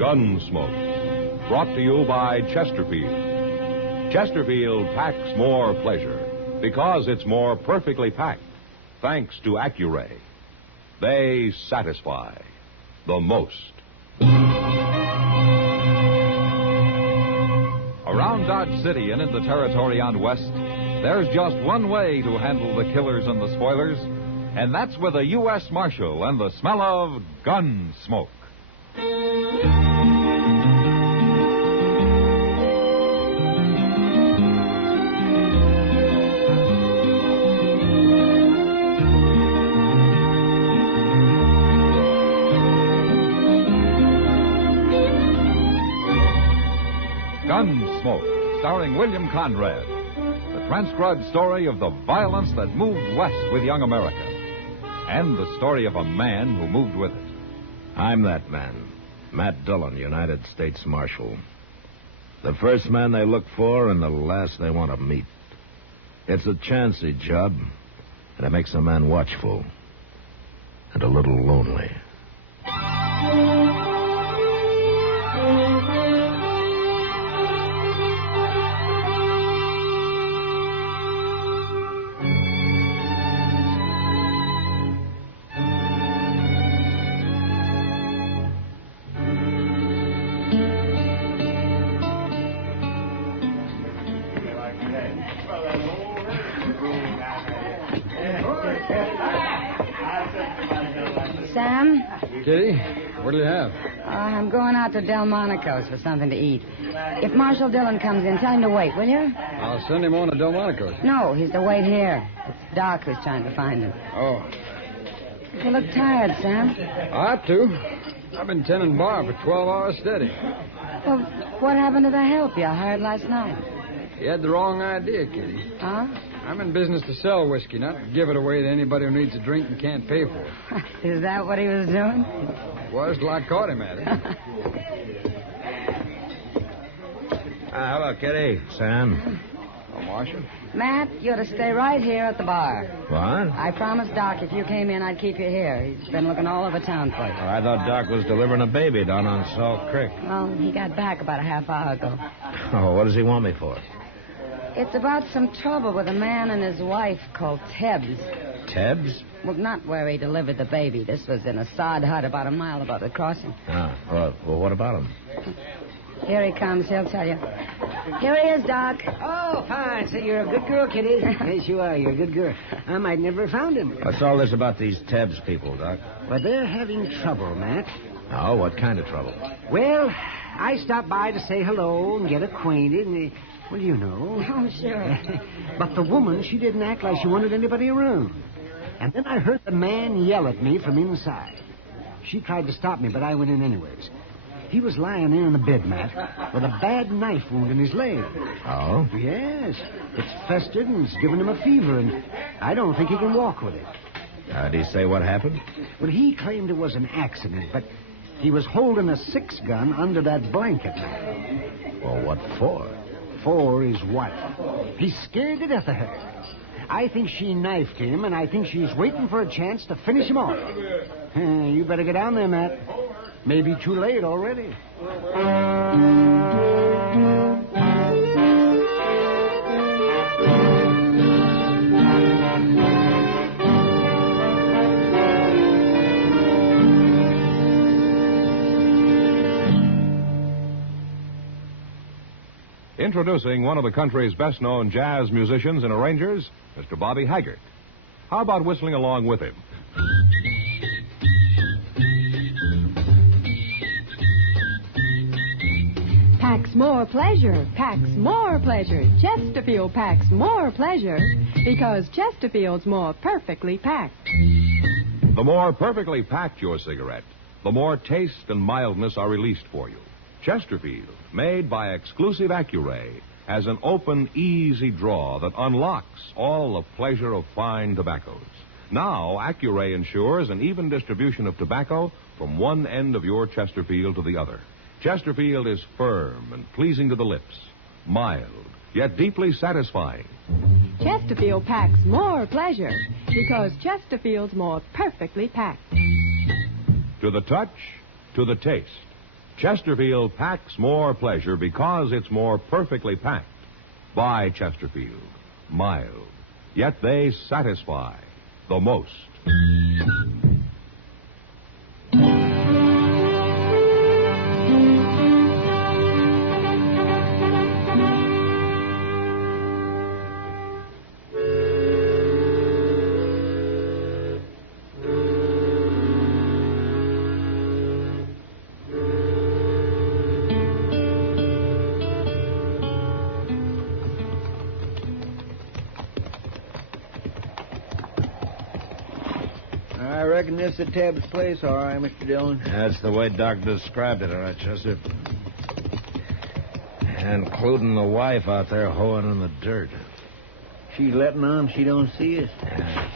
Gunsmoke. Brought to you by Chesterfield. Chesterfield packs more pleasure because it's more perfectly packed, thanks to Accuray. They satisfy the most. Around Dodge City and in the territory on West, there's just one way to handle the killers and the spoilers, and that's with a U.S. Marshal and the smell of Gunsmoke. Gunsmoke, starring William Conrad. The transcribed story of the violence that moved west with young America. And the story of a man who moved with it. I'm that man, Matt Dillon, United States Marshal. The first man they look for and the last they want to meet. It's a chancy job, and it makes a man watchful and a little lonely. Sam? Kitty, what do you have? I'm going out to Delmonico's for something to eat. If Marshal Dillon comes in, tell him to wait, will you? I'll send him on to Delmonico's. No, he's to wait here. It's Doc who's trying to find him. Oh. You look tired, Sam. I ought to. I've been tending bar for 12 hours steady. Well, what happened to the help you hired last night? You had the wrong idea, Kitty. Huh? I'm in business to sell whiskey, not to give it away to anybody who needs a drink and can't pay for it. Is that what he was doing? Was till I caught him at it. Hello, Kitty. Sam. Oh, Marshal? Matt, you're to stay right here at the bar. What? I promised Doc if you came in, I'd keep you here. He's been looking all over town for you. Oh, I thought Doc was delivering a baby down on Salt Creek. Well, he got back about a half hour ago. Oh, what does he want me for? It's about some trouble with a man and his wife called Tebbs. Tebbs? Well, not where he delivered the baby. This was in a sod hut about a mile above the crossing. Well, what about him? Here he comes. He'll tell you. Here he is, Doc. Oh, fine. So you're a good girl, Kitty. Yes, you are. You're a good girl. I might never have found him. What's all this about these Tebbs people, Doc? Well, they're having trouble, Matt. Oh, what kind of trouble? Well, I stopped by to say hello and get acquainted, and, well, you know. Oh, sure. But the woman, she didn't act like she wanted anybody around. And then I heard the man yell at me from inside. She tried to stop me, but I went in anyways. He was lying there in the bed, Matt, with a bad knife wound in his leg. Oh? Yes. It's festered and it's given him a fever, and I don't think he can walk with it. Did he say what happened? Well, he claimed it was an accident, but he was holding a 6-gun under that blanket. Well, what for? For his wife. He's scared to death of her. I think she knifed him, and I think she's waiting for a chance to finish him off. You better get down there, Matt. Maybe too late already. Introducing one of the country's best-known jazz musicians and arrangers, Mr. Bobby Haggart. How about whistling along with him? Packs more pleasure, packs more pleasure. Chesterfield packs more pleasure because Chesterfield's more perfectly packed. The more perfectly packed your cigarette, the more taste and mildness are released for you. Chesterfield, made by exclusive Accuray, has an open, easy draw that unlocks all the pleasure of fine tobaccos. Now, Accuray ensures an even distribution of tobacco from one end of your Chesterfield to the other. Chesterfield is firm and pleasing to the lips, mild, yet deeply satisfying. Chesterfield packs more pleasure because Chesterfield's more perfectly packed. To the touch, to the taste. Chesterfield packs more pleasure because it's more perfectly packed. By Chesterfield. Mild. Yet they satisfy the most. I reckon this is Tab's place, all right, Mr. Dillon. That's the way Doc described it, all right, Chester. Including the wife out there hoeing in the dirt. She's letting on she don't see us. Yeah.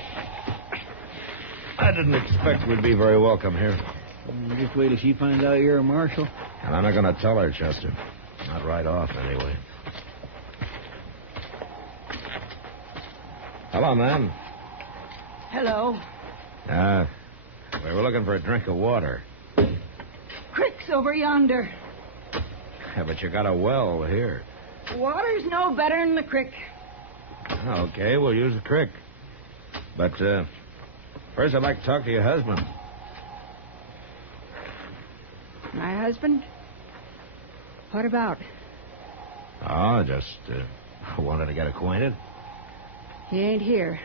I didn't expect we'd be very welcome here. Just wait till she finds out you're a marshal. And I'm not going to tell her, Chester. Not right off, anyway. Hello, ma'am. Hello. We were looking for a drink of water. Crick's over yonder. Yeah, but you got a well here. Water's no better than the crick. Okay, we'll use the creek. But, first I'd like to talk to your husband. My husband? What about? Oh, just wanted to get acquainted. He ain't here.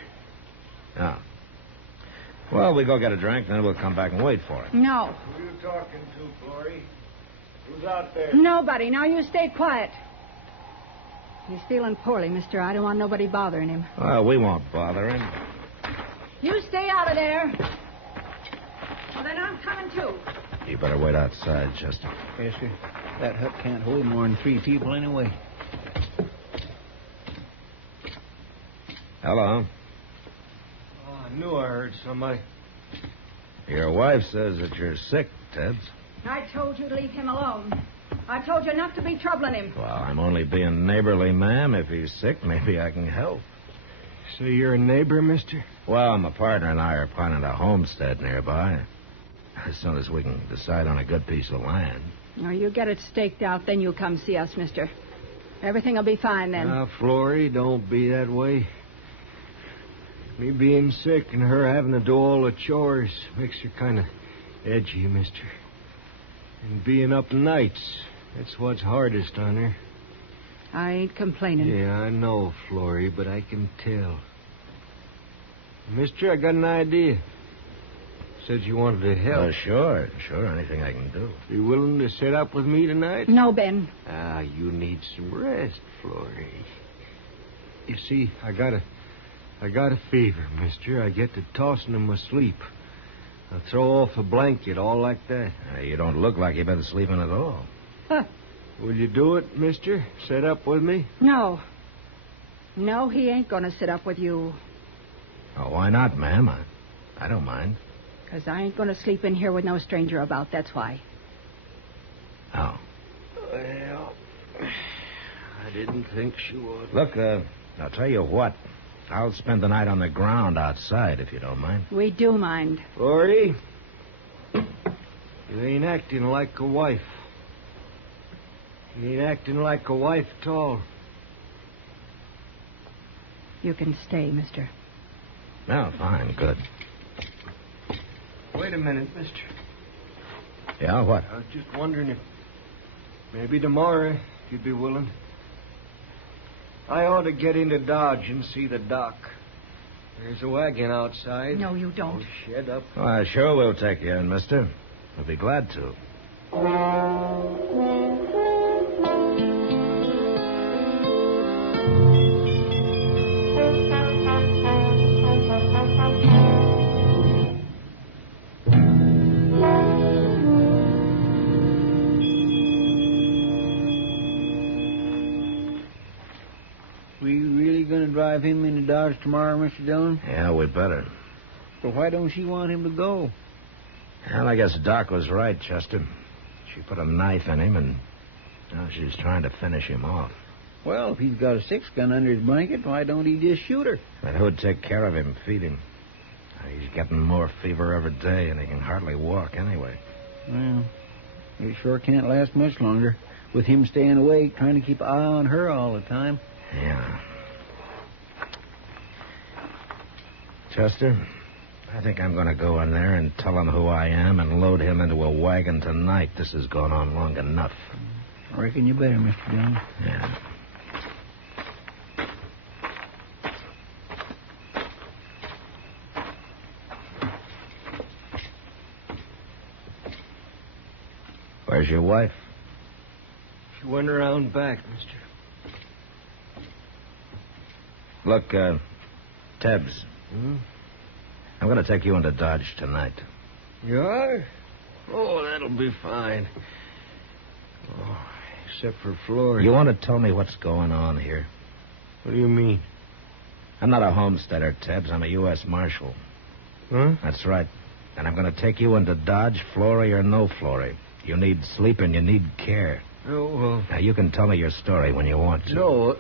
Oh. Well, we go get a drink, then we'll come back and wait for him. No. Who are you talking to, Glory? Who's out there? Nobody. Now you stay quiet. He's feeling poorly, mister. I don't want nobody bothering him. Well, we won't bother him. You stay out of there. Well, then I'm coming too. You better wait outside, Chester. Yes, sir. That hut can't hold more than 3 people anyway. Hello. Oh, I knew I heard somebody. Your wife says that you're sick, Teds. I told you to leave him alone. I told you not to be troubling him. Well, I'm only being neighborly, ma'am. If he's sick, maybe I can help. So you're a neighbor, mister? Well, my partner and I are planning a homestead nearby. As soon as we can decide on a good piece of land. No, you get it staked out, then you come see us, mister. Everything will be fine then. Now, Florrie, don't be that way. Me being sick and her having to do all the chores makes her kind of edgy, mister. And being up nights, that's what's hardest on her. I ain't complaining. Yeah, I know, Florrie, but I can tell. Mister, I got an idea. Said you wanted to help. Sure. Anything I can do. You willing to sit up with me tonight? No, Ben. You need some rest, Florrie. You see, I got a fever, mister. I get to tossing in my sleep. I throw off a blanket, all like that. You don't look like you've been sleeping at all. Huh. Will you do it, mister? Sit up with me? No. No, he ain't going to sit up with you. Oh, why not, ma'am? I don't mind. Because I ain't going to sleep in here with no stranger about, that's why. Oh. Well, I didn't think she would. Look, I'll tell you what. I'll spend the night on the ground outside, if you don't mind. We do mind. Florrie, you ain't acting like a wife. You ain't acting like a wife at all. You can stay, mister. No, fine, good. Wait a minute, mister. Yeah, what? I was just wondering if maybe tomorrow, if you'd be willing. I ought to get into Dodge and see the doc. There's a wagon outside. No, you don't. Oh, shut up. Well, sure we'll take you in, mister. We'll be glad to. Drive him into Dodge tomorrow, Mr. Dillon? Yeah, we better. But why don't she want him to go? Well, I guess Doc was right, Chester. She put a knife in him, and now she's trying to finish him off. Well, if he's got a 6-gun under his blanket, why don't he just shoot her? But who'd take care of him, feed him? He's getting more fever every day, and he can hardly walk anyway. Well, It sure can't last much longer, with him staying awake, trying to keep an eye on her all the time. Yeah. Chester, I think I'm going to go in there and tell him who I am and load him into a wagon tonight. This has gone on long enough. I reckon you better, Mr. Dillon. Yeah. Where's your wife? She went around back, mister. Look, Tebbs. I'm going to take you into Dodge tonight. You are? Oh, that'll be fine. Oh, except for Florrie. You want to tell me what's going on here? What do you mean? I'm not a homesteader, Tebbs. I'm a U.S. Marshal. Huh? That's right. And I'm going to take you into Dodge, Florrie or no Florrie. You need sleep and you need care. Oh, well... Now, you can tell me your story when you want to. No.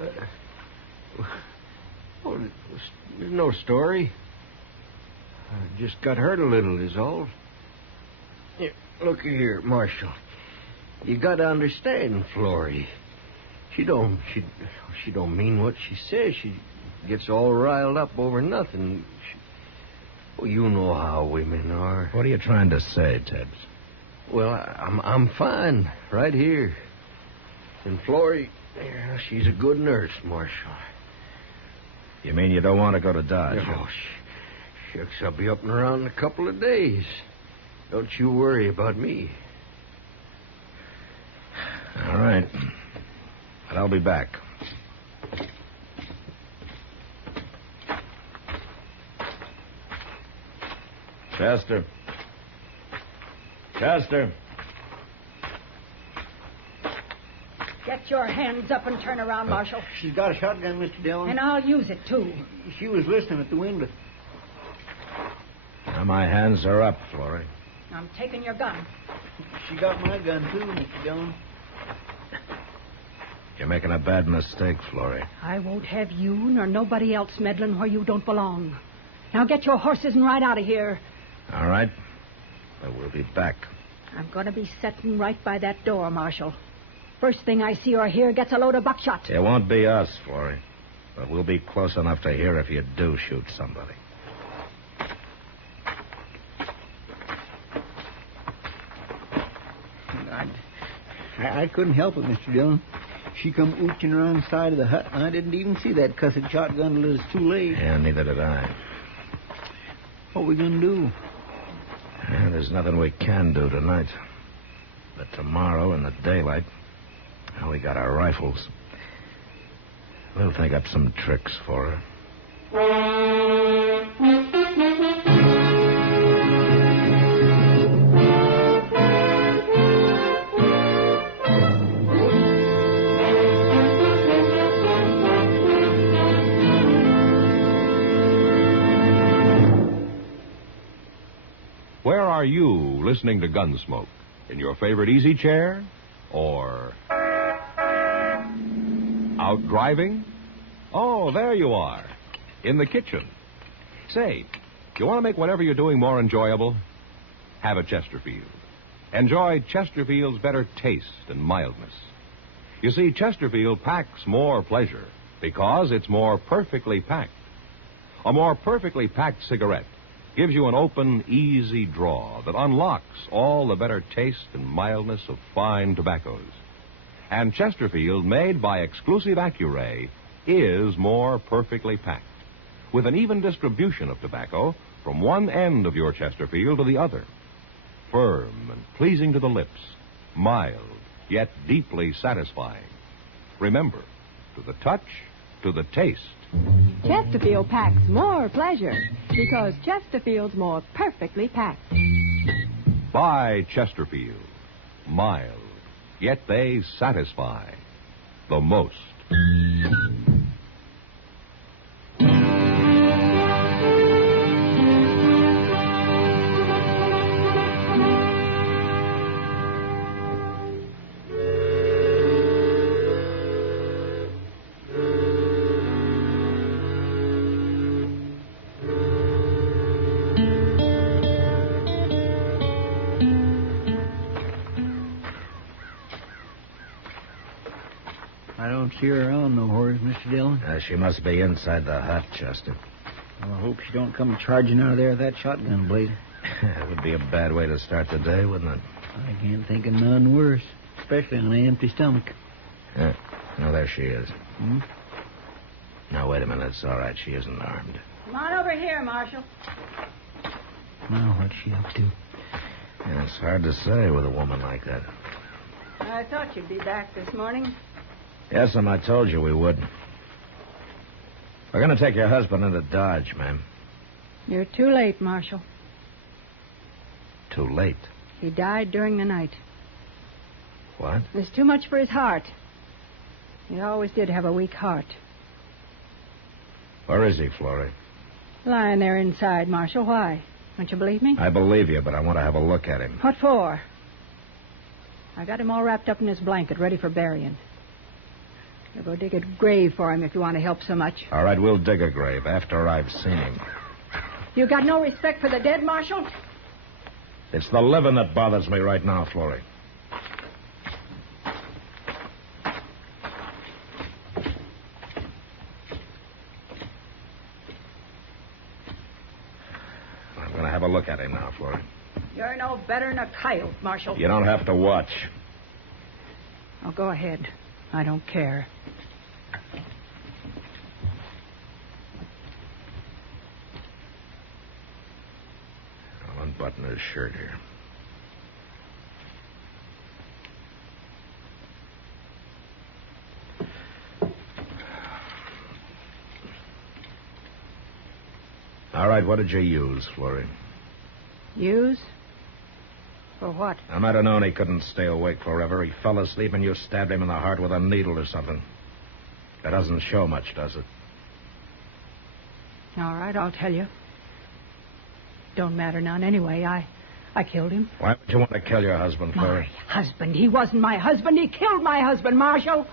There's no story. I just got hurt a little, is all. Here, look here, Marshal. You got to understand, Florrie. She don't mean what she says. She gets all riled up over nothing. You know how women are. What are you trying to say, Tebbs? Well, I'm fine right here. And Florrie, she's a good nurse, Marshal. You mean you don't want to go to Dodge? Oh, shucks, I'll be up and around in a couple of days. Don't you worry about me. All right. But I'll be back. Chester. Chester. Get your hands up and turn around, Marshal. She's got a shotgun, Mr. Dillon. And I'll use it, too. She was listening at the window. Now my hands are up, Florrie. I'm taking your gun. She got my gun, too, Mr. Dillon. You're making a bad mistake, Florrie. I won't have you nor nobody else meddling where you don't belong. Now get your horses and ride out of here. All right. But we'll be back. I'm going to be sitting right by that door, Marshal. First thing I see or hear gets a load of buckshot. It won't be us, Florrie. But we'll be close enough to hear if you do shoot somebody. I couldn't help it, Mr. Dillon. She come ooching around the side of the hut, and I didn't even see that cussed shotgun till it was too late. Yeah, neither did I. What we gonna do? Yeah, there's nothing we can do tonight. But tomorrow in the daylight, well, we got our rifles. We'll think up some tricks for her. Where are you listening to Gunsmoke? In your favorite easy chair? Or out driving? Oh, there you are. In the kitchen. Say, you want to make whatever you're doing more enjoyable? Have a Chesterfield. Enjoy Chesterfield's better taste and mildness. You see, Chesterfield packs more pleasure because it's more perfectly packed. A more perfectly packed cigarette gives you an open, easy draw that unlocks all the better taste and mildness of fine tobaccos. And Chesterfield, made by exclusive Accuray, is more perfectly packed, with an even distribution of tobacco from one end of your Chesterfield to the other. Firm and pleasing to the lips, mild, yet deeply satisfying. Remember, to the touch, to the taste. Chesterfield packs more pleasure because Chesterfield's more perfectly packed. Buy Chesterfield. Mild, yet they satisfy the most. I don't see her around nowhere, Mr. Dillon. She must be inside the hut, Chester. Well, I hope she don't come charging out of there with that shotgun blade. It would be a bad way to start the day, wouldn't it? I can't think of none worse, especially on an empty stomach. Yeah. No, there she is. Hmm? No, wait a minute. It's all right. She isn't armed. Come on over here, Marshal. Now, what's she up to? Yeah, it's hard to say with a woman like that. I thought you'd be back this morning. Yes, I told you we would. We're going to take your husband into Dodge, ma'am. You're too late, Marshal. Too late. He died during the night. What? It's too much for his heart. He always did have a weak heart. Where is he, Florrie? Lying there inside, Marshal. Why? Don't you believe me? I believe you, but I want to have a look at him. What for? I got him all wrapped up in his blanket, ready for burying. You'll go dig a grave for him if you want to help so much. All right, we'll dig a grave after I've seen him. You got no respect for the dead, Marshal? It's the living that bothers me right now, Florrie. I'm going to have a look at him now, Florrie. You're no better than a coyote, Marshal. You don't have to watch. Oh, go ahead. I don't care. I'll unbutton his shirt here. All right, what did you use, Florrie? Use? For what? I might have known he couldn't stay awake forever. He fell asleep and you stabbed him in the heart with a needle or something. That doesn't show much, does it? All right, I'll tell you. Don't matter none anyway. I killed him. Why would you want to kill your husband, Florrie? My husband? He wasn't my husband. He killed my husband, Marshal.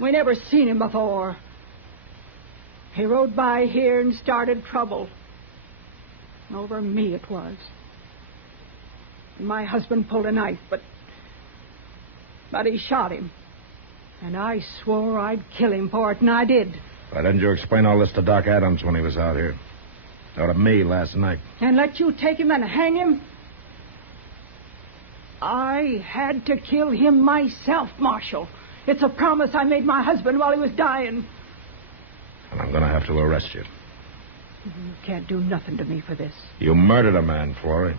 We never seen him before. He rode by here and started trouble. Over me it was. My husband pulled a knife, but he shot him. And I swore I'd kill him for it, and I did. Why didn't you explain all this to Doc Adams when he was out here? Or to me last night? And let you take him and hang him? I had to kill him myself, Marshal. It's a promise I made my husband while he was dying. And I'm going to have to arrest you. You can't do nothing to me for this. You murdered a man, Florrie.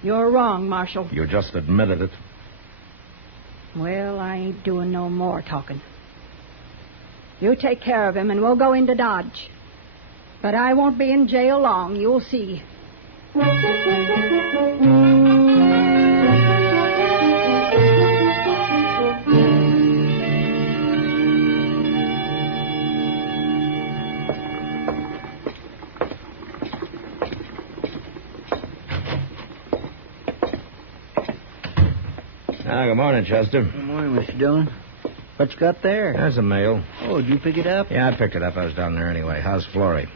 You're wrong, Marshal. You just admitted it. Well, I ain't doing no more talking. You take care of him, and we'll go into Dodge. But I won't be in jail long, you'll see. Good morning, Chester. Good morning, Mr. Dillon. What you got there? There's a mail. Oh, did you pick it up? Yeah, I picked it up. I was down there anyway. How's Florrie?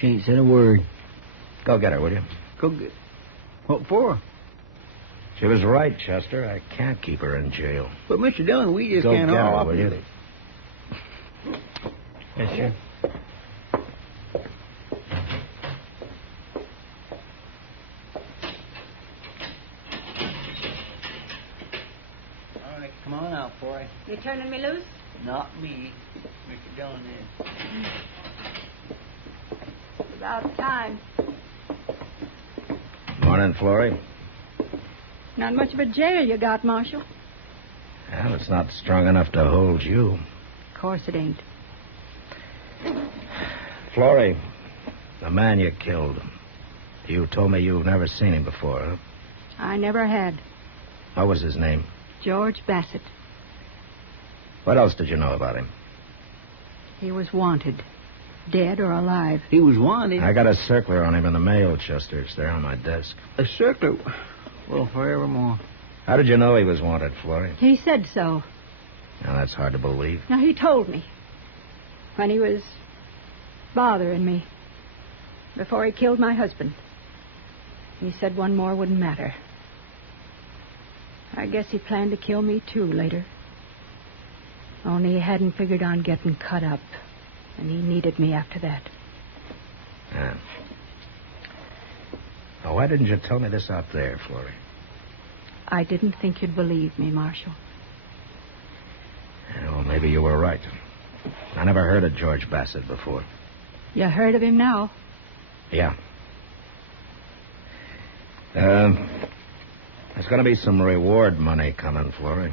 She ain't said a word. Go get her, will you? Go get... What for? She was right, Chester. I can't keep her in jail. But, Mr. Dillon, we just Go can't get all... her, will you? Yes, sir. All right, come on out, boy. You turning me loose? Not me. Mr. Dillon is. It's about time. Morning, Florrie. Not much of a jail you got, Marshal. Well, it's not strong enough to hold you. Of course it ain't. Florrie, the man you killed. You told me you've never seen him before, huh? I never had. What was his name? George Bassett. What else did you know about him? He was wanted. Dead or alive. He was wanted. I got a circular on him in the mail, Chester. It's there on my desk. A circular? Well, forevermore. How did you know he was wanted, Florrie? He said so. Now, that's hard to believe. Now, he told me. When he was bothering me. Before he killed my husband. He said one more wouldn't matter. I guess he planned to kill me, too, later. Only he hadn't figured on getting cut up. And he needed me after that. Yeah. Now, why didn't you tell me this out there, Florrie? I didn't think you'd believe me, Marshal. Well, maybe you were right. I never heard of George Bassett before. You heard of him now? Yeah. There's going to be some reward money coming, Florrie.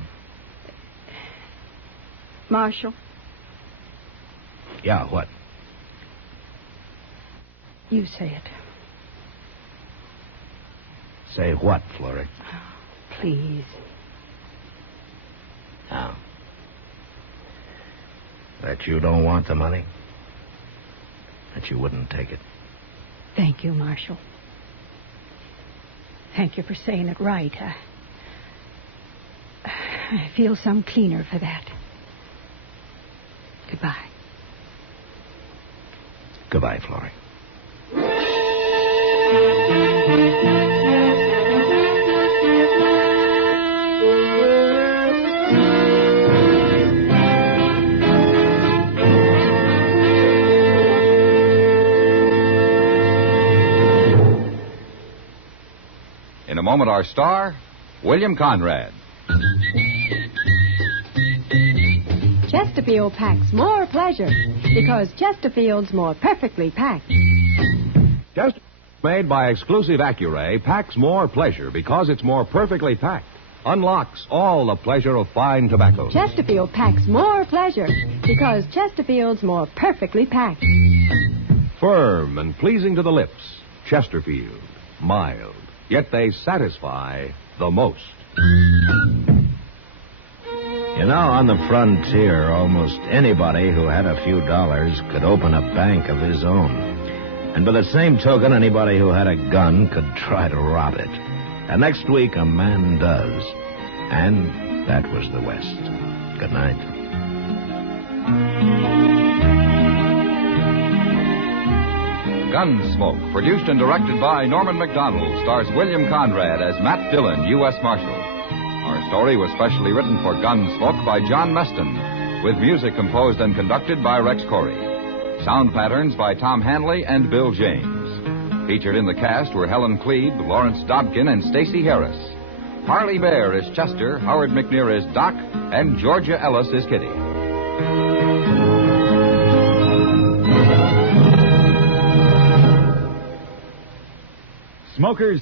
Marshal? Yeah, what? You say it. Say what, Florrie? Please. Now. That you don't want the money? That you wouldn't take it? Thank you, Marshal. Thank you for saying it right. I feel some cleaner for that. Goodbye. Goodbye, Florrie. In a moment, our star, William Conrad. Chesterfield packs more pleasure because Chesterfield's more perfectly packed. Just made by exclusive Accuray packs more pleasure because it's more perfectly packed. Unlocks all the pleasure of fine tobacco. Chesterfield packs more pleasure because Chesterfield's more perfectly packed. Firm and pleasing to the lips. Chesterfield. Mild. Yet they satisfy the most. You know, on the frontier, almost anybody who had a few dollars could open a bank of his own. And by the same token, anybody who had a gun could try to rob it. And next week, a man does. And that was the West. Good night. Gunsmoke, produced and directed by Norman MacDonnell, stars William Conrad as Matt Dillon, U.S. Marshal. Our story was specially written for Gunsmoke by John Meston, with music composed and conducted by Rex Corey. Sound patterns by Tom Hanley and Bill James. Featured in the cast were Helen Cleve, Lawrence Dobkin, and Stacey Harris. Parley Baer is Chester, Howard McNear is Doc, and Georgia Ellis is Kitty. Smokers,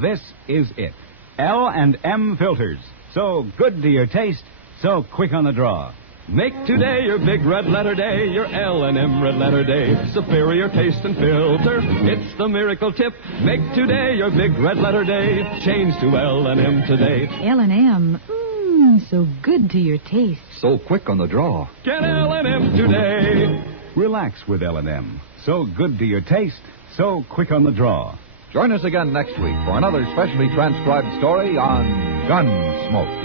this is it. L&M filters. So good to your taste, so quick on the draw. Make today your big red letter day, your L&M red letter day. Superior taste and filter, it's the miracle tip. Make today your big red letter day. Change to L&M today. L&M, so good to your taste. So quick on the draw. Get L&M today. Relax with L&M. So good to your taste, so quick on the draw. Join us again next week for another specially transcribed story on Gunsmoke.